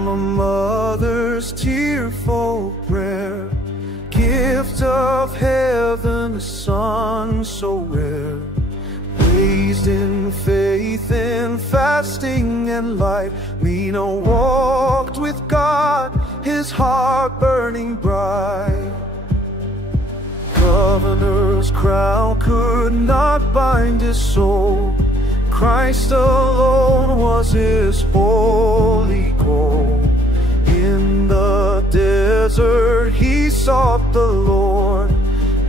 from a mother's tearful prayer, gift of heaven, a son so rare. Raised in faith, in fasting and light, Mina walked with God, his heart burning bright. Governor's crown could not bind his soul, Christ alone was his holy goal. In the desert he sought the Lord,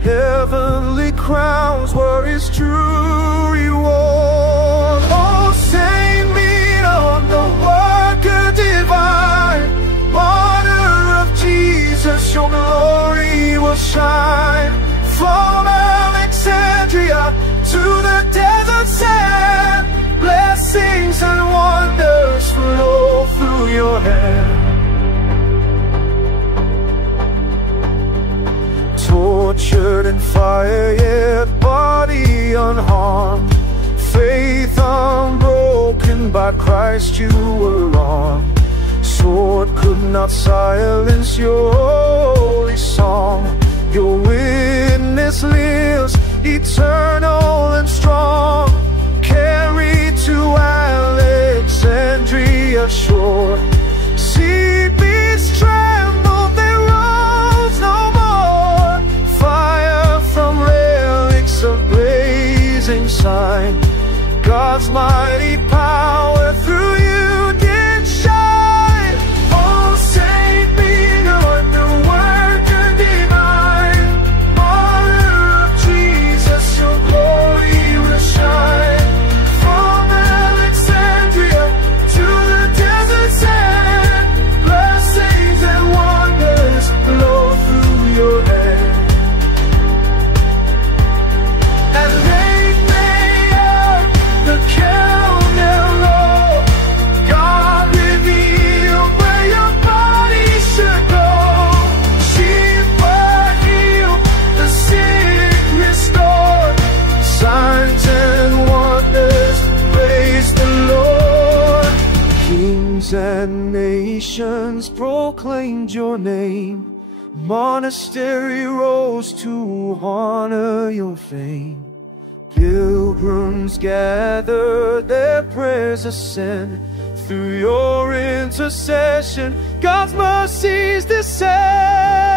heavenly crowns were his true reward. Oh, Saint Mina, the worker divine, martyr of Jesus, your glory will shine. From Alexandria to the desert sand, blessings and wonders flow through your hand. Tortured in fire, yet body unharmed, faith unbroken, by Christ you were armed. Sword could not silence your holy song, your witness lives eternal and strong. Carried to Alexandria shore, sea beasts trembled, they rose no more. Fire from relics, a blazing sign, God's mighty power through you did shine. Oh, Saint Mina, the worker divine, martyr of Jesus, your glory will shine. From Alexandria to the desert sand, blessings and wonders flow through your hand. And late Mayor, the candle low, God revealed where your body should go. Sheep were healed, the sick restored, signs and wonders praise the Lord. Kings and nations proclaimed your name, monastery rose to honor your fame. Pilgrims gather, their prayers ascend, through your intercession God's mercies descend.